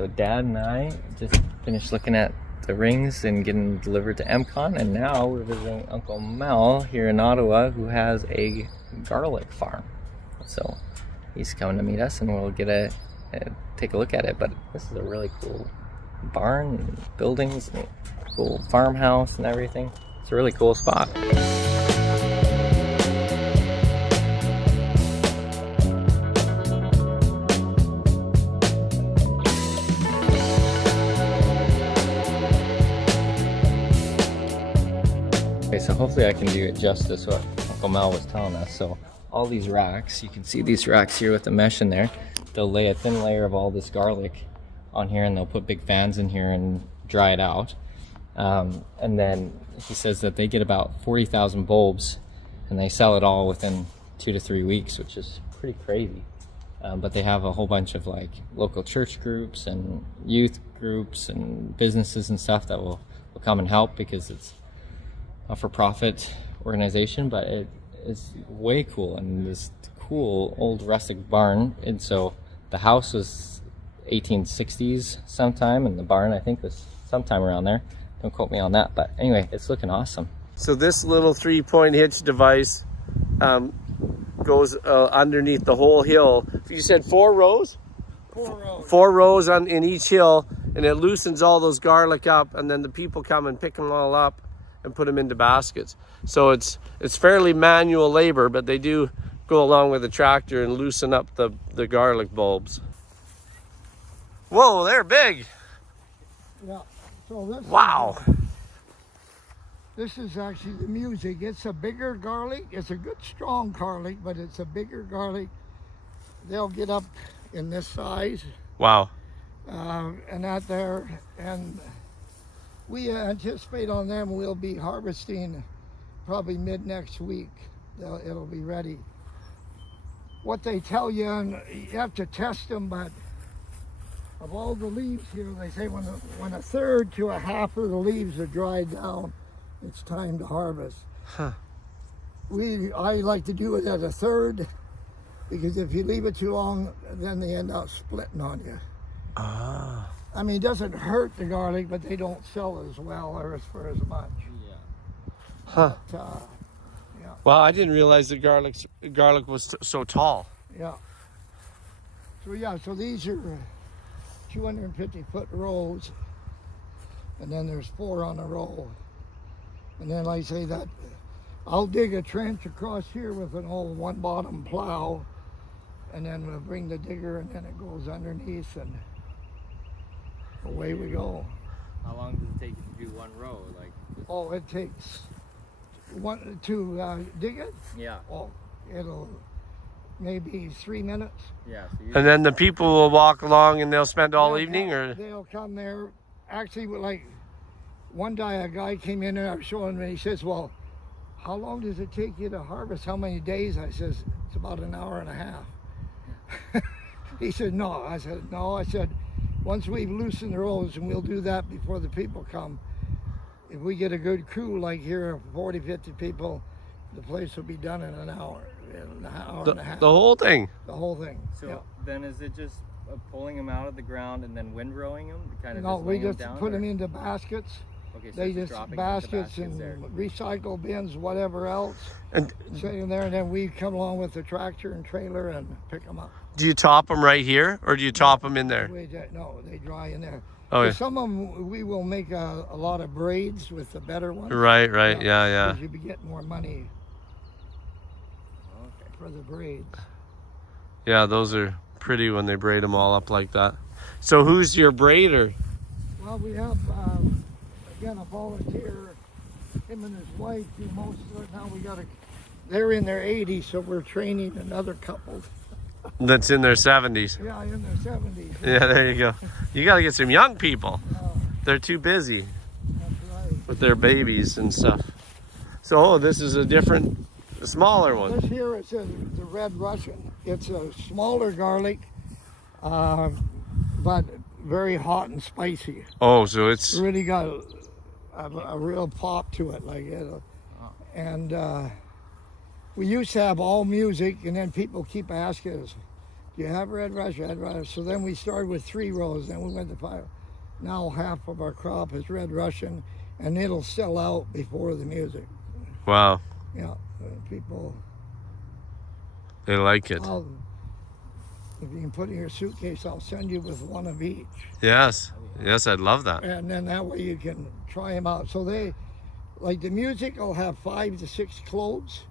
so Dad and I just finished looking at the rings and getting delivered to MCon, and now we're visiting Uncle Mel here in Ottawa, who has a garlic farm. So he's coming to meet us, and we'll get take a look at it. But this is a really cool barn and buildings and cool farmhouse and everything. It's a really cool spot. Okay, so hopefully I can do it justice what Uncle Mel was telling us. So all these racks, you can see these racks here with the mesh in there. They'll lay a thin layer of all this garlic on here, and they'll put big fans in here and dry it out. And then he says that they get about 40,000 bulbs, and they sell it all within 2 to 3 weeks, which is pretty crazy. But they have a whole bunch of like local church groups and youth groups and businesses and stuff that will come and help, because it's a for-profit organization, but it is way cool. And this cool old rustic barn, and so the house was 1860s sometime, and the barn I think was sometime around there. Don't quote me on that, but anyway, it's looking awesome. So this little 3-point hitch device goes underneath the whole hill. You said 4 rows? 4 rows. 4 rows in each hill, and it loosens all those garlic up, and then the people come and pick them all up and put them into baskets. So it's fairly manual labor, but they do go along with the tractor and loosen up the garlic bulbs. Whoa, they're big. Yeah. So this Wow. This is actually the music. It's a bigger garlic. It's a good strong garlic, but it's a bigger garlic. They'll get up in this size. Wow. And out there, and we anticipate on them we'll be harvesting probably mid next week. It'll be ready. What they tell you, and you have to test them, but of all the leaves here, they say when a third to a half of the leaves are dried down, it's time to harvest. Huh. I like to do it at a third, because if you leave it too long, then they end up splitting on you. Ah. I mean, it doesn't hurt the garlic, but they don't sell as well or for as much. Yeah. Huh. But, yeah. Well, I didn't realize the garlic was so tall. Yeah. So yeah, so these are 250-foot rows, and then there's 4 on a row. And then like I say that, I'll dig a trench across here with an old 1-bottom plow, and then we'll bring the digger, and then it goes underneath, and away we go. How long does it take you to do one row? Like, Oh, it takes to dig it? yeah. Oh, it'll maybe 3 minutes. Yeah. So And then the people will walk along and they'll spend all They'll evening, or? they'll come there. Actually, like one day a guy came in and I was showing him, and he says, well, how long does it take you to harvest? How many days? I says, it's about an hour and a half. He said, no. I said, no. I said, once we've loosened the rows, and we'll do that before the people come, if we get a good crew like here, 40, 50 people, the place will be done in an hour and a half. The whole thing? The whole thing. So yeah. then is it just pulling them out of the ground and then windrowing them? Kind of No, just we laying them just down, put or? them into baskets. Okay, so They it's just dropping baskets into and there. recycle bins, whatever else, And sitting there, and then we come along with the tractor and trailer and pick them up. do you top them right here, or do you top them in there? No, they dry in there. Oh, yeah. Some of them we will make a lot of braids with the better ones. Right, yeah. 'Cause you'll be getting more money for the braids. Yeah, those are pretty when they braid them all up like that. So who's your braider? Well, we have, again, a volunteer. Him and his wife do most of it. Now they're in their 80s, so we're training another couple. That's in their 70s. Yeah, in their 70s. Yeah, there you go. You got to get some young people. Oh, They're too busy that's right. with their babies and stuff. So, this is a smaller one. This here is the Red Russian. It's a smaller garlic, but very hot and spicy. Oh, so it's... Really got a real pop to it, like it. And we used to have all music, and then people keep asking us, You have red Russian, So then we started with 3 rows, then we went to 5. Now half of our crop is red Russian, and it'll sell out before the music. Wow. Yeah, people. They like it. If you can put in your suitcase, I'll send you with 1 of each. Yes. Yes, I'd love that. And then that way you can try them out. So they, like the music will have 5 to 6 cloves.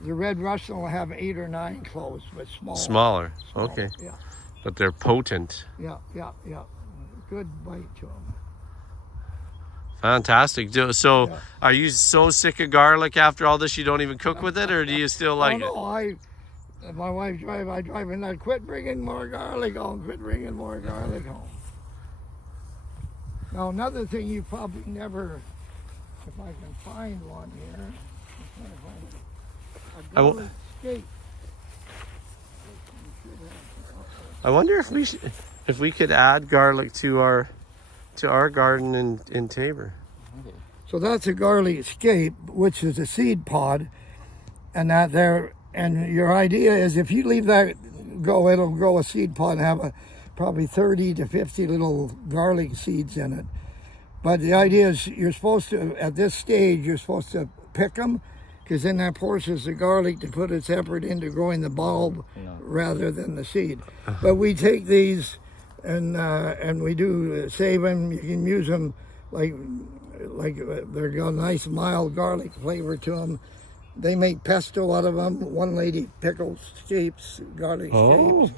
The red Russian will have 8 or 9 cloves, but smaller. Okay. Yeah. But they're potent. Yeah. Good bite to them. Fantastic. So, Yeah. are you so sick of garlic after all this you don't even cook with it, or do you still like it? My wife I drive and I quit bringing more garlic home, quit bringing more garlic home. Now another thing you probably never, if I can find one here, a garlic scape. I wonder if we could add garlic to our garden in Tabor. So that's a garlic scape, which is a seed pod, and that there. And your idea is if you leave that go, it'll grow a seed pod and have probably 30 to 50 little garlic seeds in it. But the idea is you're supposed to, at this stage, you're supposed to pick them, because then that forces the garlic to put its effort into growing the bulb rather than the seed. But we take these and we do save them. You can use them like they've got a nice mild garlic flavor to them. They make pesto out of them. One lady pickles scapes, garlic scapes.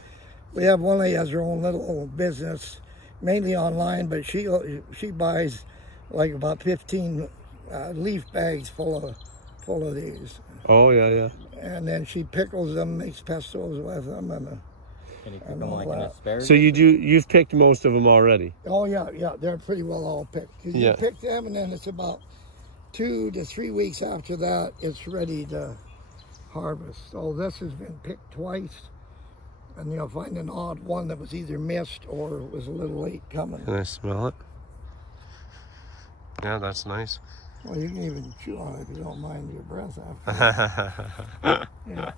We have one lady has her own little business, mainly online, but she buys like about 15 leaf bags full of these. Oh yeah. And then she pickles them, makes pestos with them, and all that. So you've picked most of them already? Oh yeah, they're pretty well all picked. You pick them, and then it's about 2 to 3 weeks after that, it's ready to harvest. So this has been picked twice, and you'll find an odd one that was either missed or was a little late coming. Can I smell it? Yeah, that's nice. Well, you can even chew on it if you don't mind your breath after. Yeah.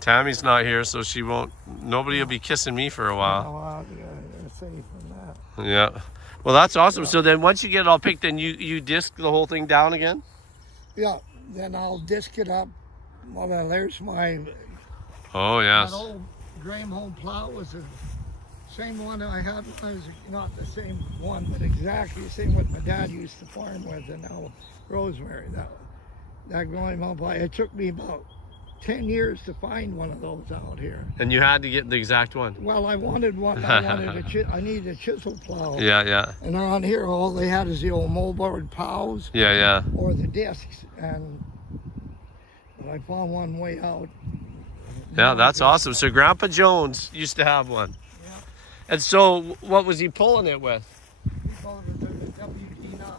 Tammy's not here, so she won't. Nobody will be kissing me for a while. Oh, you're safe from that. Yeah. Well, that's awesome. So then once you get it all picked, then you disc the whole thing down again? Yeah, then I'll disc it up. Well, then there's my... Oh, yes. That old Graham home plow was the same one I had. It was not the same one, but exactly the same what my dad used to farm with, and now Rosemary. That Graham home plow. It took me about 10 years to find one of those out here. And you had to get the exact one? Well, I wanted one. I needed a chisel plow. Yeah. And around here, all they had is the old moldboard plows. Yeah. Or the discs. But I found one way out. Yeah, that's awesome. So Grandpa Jones used to have one. Yeah. And so what was he pulling it with? He called it the WD9.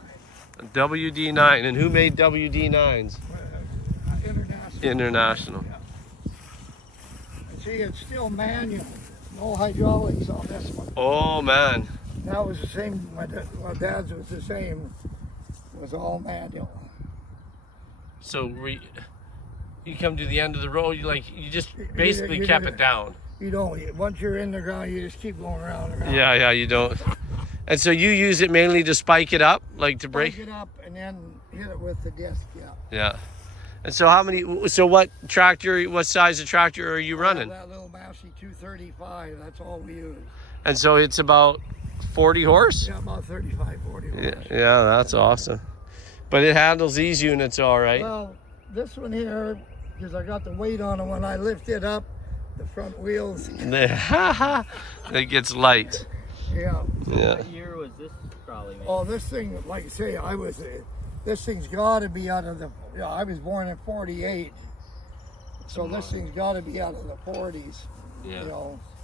WD9. And who made WD9s? International. International. Yeah. And see, it's still manual. No hydraulics on this one. Oh, man. That was the same. My dad's was the same. It was all manual. So you come to the end of the road, you just basically kept it down. You don't. Once you're in the ground, you just keep going around and around. Yeah, you don't. And so you use it mainly to spike it up, like to break? Spike it up and then hit it with the disc, Yeah. And so what size of tractor are you running? That little Massey 235, that's all we use. And so it's about 40 horse? Yeah, about 35, 40 horse. Yeah, that's awesome. But it handles these units all right. Well, this one here, because I got the weight on it, when I lift it up, the front wheels. It gets light. Yeah. What year was this probably made? Oh, this thing, like I say, this thing's got to be out of the, I was born in 48. So this thing's got to be out of the 40s. Yeah.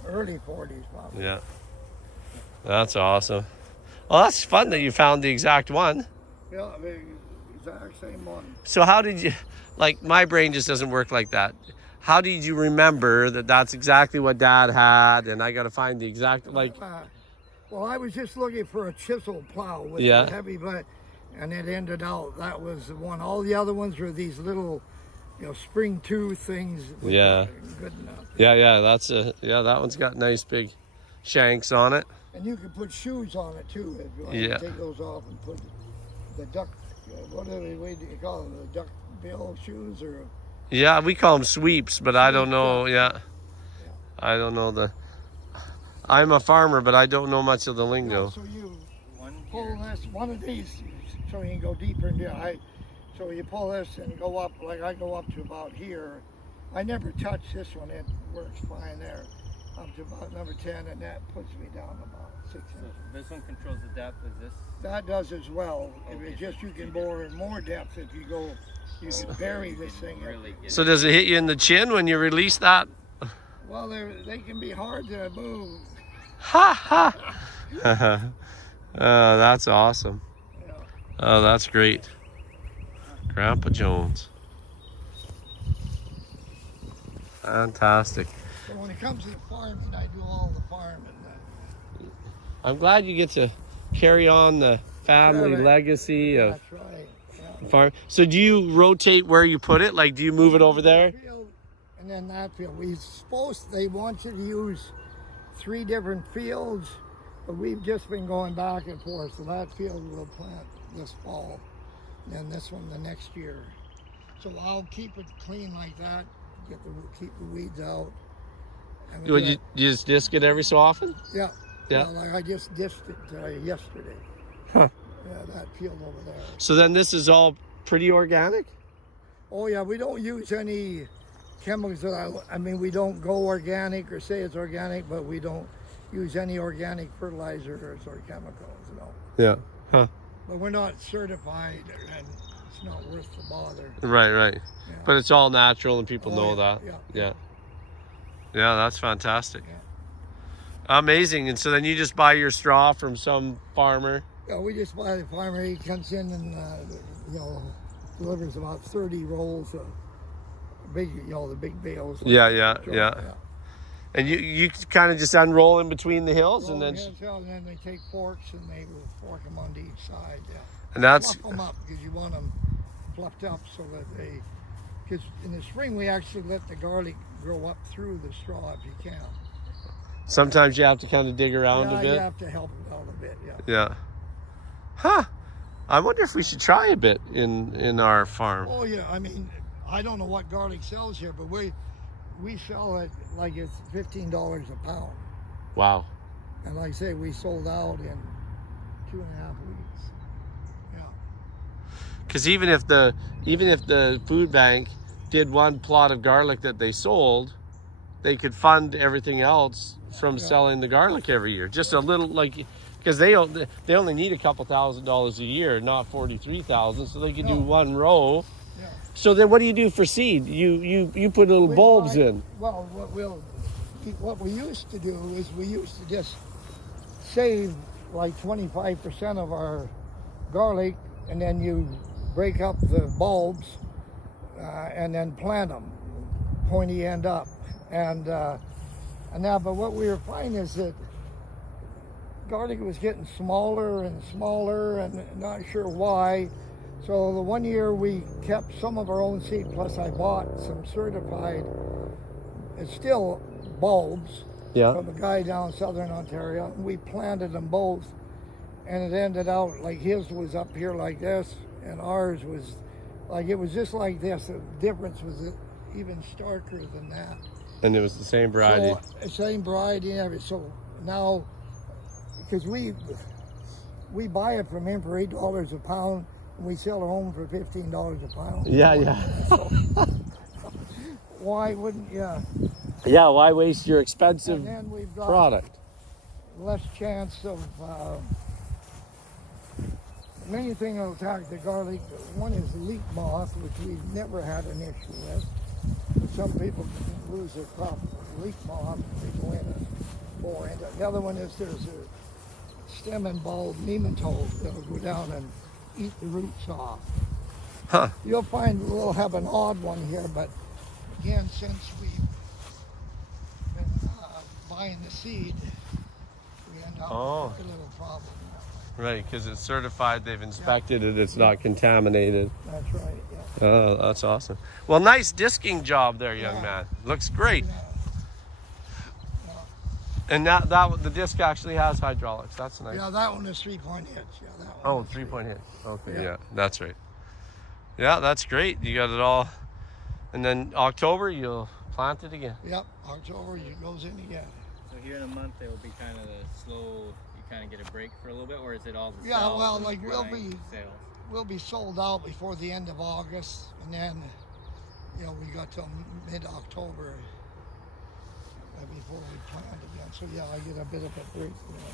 Early 40s probably. Yeah. That's awesome. Well, that's fun that you found the exact one. Yeah, the exact same one. So how did you, my brain just doesn't work like that. How did you remember that that's exactly what Dad had and I got to find the exact, Well, I was just looking for a chisel plow with a heavy blade, and it ended out, that was the one. All the other ones were these little spring 2 things. Yeah. Good enough. Yeah, that one's got nice big shanks on it. And you can put shoes on it too if you want Yeah. to take those off and put the duck, whatever way do you call them, the duck bill shoes or... Yeah, we call them sweeps, but I don't know, I don't know I'm a farmer, but I don't know much of the lingo. So you pull this, one of these, so you can go deeper into so you pull this and go up, like I go up to about here. I never touch this one, it works fine there. Up to about number 10, and that puts me down about 6 inches. So this one controls the depth, is this? That does as well. Okay. It's just you can bore in more depth if you go, you can bury this thing. Really get So does it hit you in the chin when you release that? Well, they can be hard to move. Ha ha! Oh, that's awesome. Yeah. Oh, that's great. Grandpa Jones. Fantastic. So when it comes to the farming, I do all the farming. I'm glad you get to carry on the family Sure. legacy of That's right. Yeah. farm. So do you rotate where you put it? Like, do you move it over there? Field, and then that field. They want you to use 3 different fields, but we've just been going back and forth. So that field we'll plant this fall, and then this one the next year. So I'll keep it clean like that. Keep the weeds out. And Would you just disc it every so often? Yeah. Yeah. Well, like I just dished it yesterday. Huh. Yeah, that field over there. So then this is all pretty organic? Oh yeah, we don't use any chemicals I mean, we don't go organic or say it's organic, but we don't use any organic fertilizers or chemicals, no. Yeah. Huh. But we're not certified, and it's not worth the bother. Right. Yeah. But it's all natural and people know yeah, that. yeah. Yeah, that's fantastic. Yeah. Amazing. And so then you just buy your straw from some farmer? Yeah, we just buy the farmer. He comes in and delivers about 30 rolls of big, the big bales. Yeah. And you kind of just unroll in between the hills Roll and the hills, and then they take forks and they will fork them onto each side. Yeah. and that's Fluff them up because you want them fluffed up so that because in the spring we actually let the garlic grow up through the straw if you can. sometimes you have to kind of dig around a You bit. have to help it out a bit, yeah. Yeah. Huh. I wonder if we should try a bit in our farm. Oh yeah, I mean, I don't know what garlic sells here, but we sell it like it's $15 a pound. Wow. And like I say, we sold out in 2.5 weeks. Yeah. Because even if the food bank did one plot of garlic that they sold, they could fund everything else from selling the garlic every year. Just a little, like, because they only need a couple $1,000s a year, not 43,000, so they could do one row. Yeah. So then, what do you do for seed? You put little bulbs in. Well, what we used to do is we used to just save like 25% of our garlic, and then you break up the bulbs and then plant them, pointy end up, and now. But what we were finding is that garlic was getting smaller and smaller, and not sure why. So the one year we kept some of our own seed, plus I bought some certified, it's still bulbs from a guy down in southern Ontario. And we planted them both, and it ended out like his was up here like this, and ours was like, it was just like this. The difference was even starker than that. And it was the same variety. So, same variety and everything. So now, because we buy it from him for $8 a pound, and we sell it home for $15 a pound. Yeah. So, why wouldn't you? Yeah, why waste your expensive And then we've got product? less chance of. The main thing that'll attack the garlic, one is leaf moth, which we've never had an issue with. Some people can lose their crop with leaf moth if they go in and bore into it. The other one is there's a stem and bulb nematode that'll go down and eat the roots off. Huh. You'll find we'll have an odd one here, but again, since we've been buying the seed, we end up with a little problem. Right, because it's certified, they've inspected it, it's not contaminated. That's right, yeah. Oh, that's awesome. Well, nice disking job there, young Yeah. man. Looks great. Yeah. And that the disc actually has hydraulics. That's nice. Yeah, that one is 3-point hitch. Yeah, that one. Oh, is 3-point hitch. Okay, Yeah. yeah, that's right. Yeah, that's great. You got it all. And then October, you'll plant it again. Yep, October it goes in again. So here in a month, it will be kind of the slow. You kind of get a break for a little bit, or is it all the Yeah, sales well, and like buying sales? we'll be sold out before the end of August, and then, you know, we got till mid-October before we plant again. So yeah, I get a bit of a break. You know.